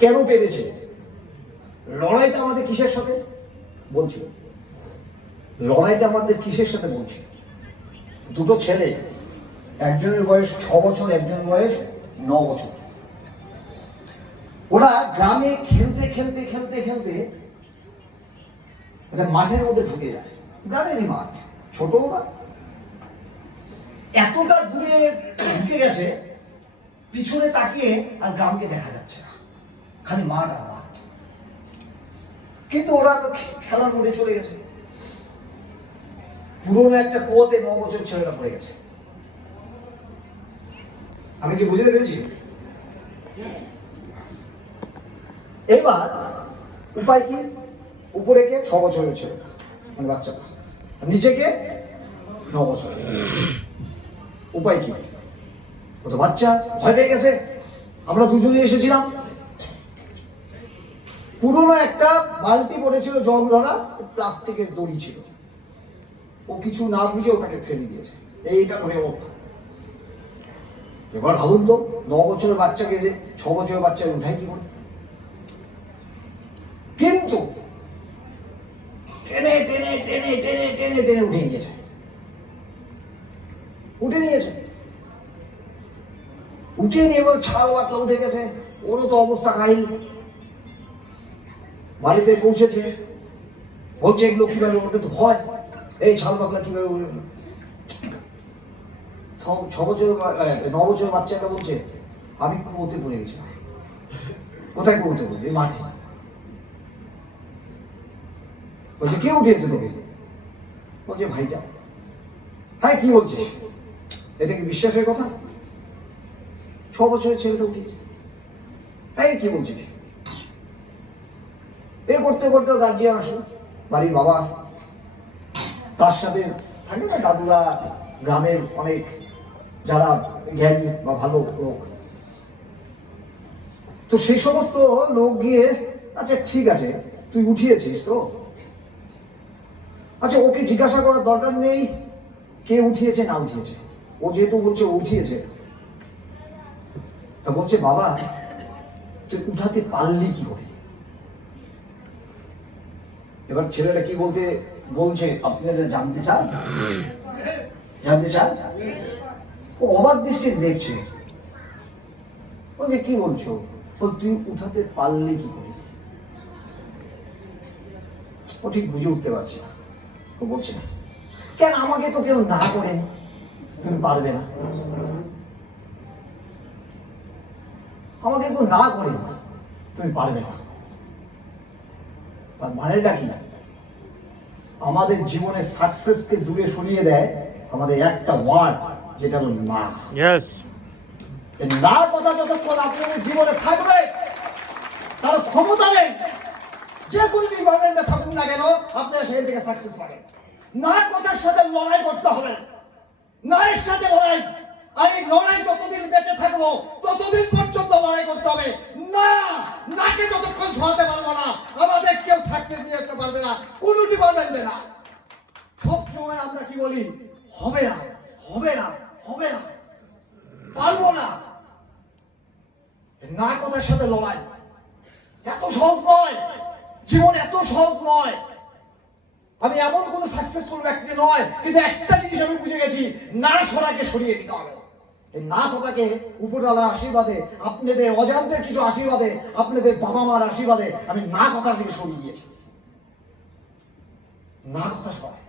কেন পেরেছে? লড়াইটা আমাদের কিসের সাথে বলছি, লড়াইটা আমাদের কিসের সাথে বলছি? দুটো ছেলে, একজনের বয়স 6 বছর, একজনের বয়স 9 বছর। ওরা গ্রামে খেলতে খেলতে খেলতে খেলতে একটা মাঠের মধ্যে ঢুকে যায়। গ্রামেরই মাঠ, ছোট ওরা, এতটা দূরে ঢুকে গেছে, পিছনে তাকিয়ে আর গ্রামকে দেখা যাচ্ছে না, খালি মাঠ আর মাঠ। কিন্তু ওরা তো খেলার মোড়ে চলে গেছে। পুরোনো একটা কুয়োতে 9 বছর ছেলেটা পড়ে গেছে। আমি কি বুঝতে পেরেছি? এবার উপায় কি? উপরে কে? 6 বছরের ছেলেটা, মানে বাচ্চাটা, নিচেকে 9 বছর। উপায় কি? ও তো বাচ্চা, ভয় পেয়ে গেছে। আমরা দুজনে এসেছিলাম, পুরোনো একটা বালতি পড়েছিল জল ধরা, প্লাস্টিকের দড়ি ছিল, ও কিছু না বুঝে ওটাকে ফেলে দিয়েছে, এইটা ধরে ও। এবার ভাবুন তো, 9 বছরের বাচ্চাকে 6 বছরের বাচ্চা উঠাই কি করে? কিন্তু টেনে টেনে টেনে টেনে টেনে টেনে উঠে নিয়েছে, উঠে নিয়েছে। উঠে নিয়ে এবার ছাড় বাতলা উঠে গেছে, ওরও তো অবস্থা কাহিল। বাড়িতে পৌঁছেছে, বলছে এগুলো কিভাবে ওঠে, তো ভয়, এই ছাল পাতলা কিভাবে উঠে। 9 বছরের বাচ্চাটা বলছে আমি কুয়োতে পড়ে গেছিলাম। কোথায় কুয়োতে পড়ে? এই মাঠে। বলছে কে উঠিয়েছে তোকে? বলছে ভাইটা। হ্যাঁ, কি বলছিস? এটা কি বিশ্বাসের কথা? 6 বছরের ছেলেটা উঠিয়েছে। হ্যাঁ, কি বলছিস? এ করতে করতে গার্জিয়ান আসলো, বাড়ির বাবা, তার সাথে থাকে না দাদুরা, গ্রামের অনেক যারা জ্ঞানী বা ভালো লোক, তো সেই সমস্ত লোক গিয়ে, আচ্ছা ঠিক আছে তুই উঠিয়েছিস তো, আচ্ছা ওকে জিজ্ঞাসা করার দরকার নেই কে উঠিয়েছে না উঠিয়েছে, ও যেহেতু বলছে উঠিয়েছে, তা বলছে বাবা তুই উঠাতে পারলি কি করে? এবার ছেলেটা কি বলছে আপনাদের জানতে চান? জানতে চান? ও অবাক দৃষ্টিতে দেখছে, বলছে কি বলছো? তুই উঠাতে পারলি কি করে? ও ঠিক বুঝে উঠতে পারছে না। ও বলছে না, কেন আমাকে তো কেউ না করে তুমি পারবে না, আমাকে কেউ না করে তুমি পারবে না। তার মানেটা কি? আমাদের জীবনে সাকসেসকে দূরে সরিয়ে দেয় আমাদের একটা ওয়ার্ড, যেটা হলো না। না কথা যতক্ষণ আপনাদের জীবনে থাকবে, তার ক্ষমতা নেই, যে কোনো ডিপার্টমেন্টে থাকুন না কেন আপনারা সেখান থেকে সাকসেস পাবেন। না কথার সাথে লড়াই করতে হবে, নায়ের সাথে লড়াই। আর এই লড়াই যতদিন বেঁচে থাকবো ততদিন পর্যন্ত লড়াই করতে হবে। না, নাকে যতক্ষণ সরাতে পারবো না আমাদের কেউ সাকসেস নিয়ে আসতে পারবে না, কোনো ডিপার্টমেন্টে না। সবসময় আমরা কি বলি? হবে না, হবে না, হবে না, পারবো না। না কথার সাথে লড়াই এত সহজ নয়, জীবন এত সহজ নয়। আমি এমন কোন সাকসেসফুল ব্যক্তি নয়, কিন্তু একটা জিনিস আমি বুঝে গেছি, না সরাকে সরিয়ে দিতে হবে। এই না কথাকে উপরওয়ালার আশীর্বাদে, আপনাদের অজান্তের কিছু আশীর্বাদে, আপনাদের বাবা মার আশীর্বাদে আমি না কথা থেকে সরিয়ে দিয়েছি। না কথা সরাই।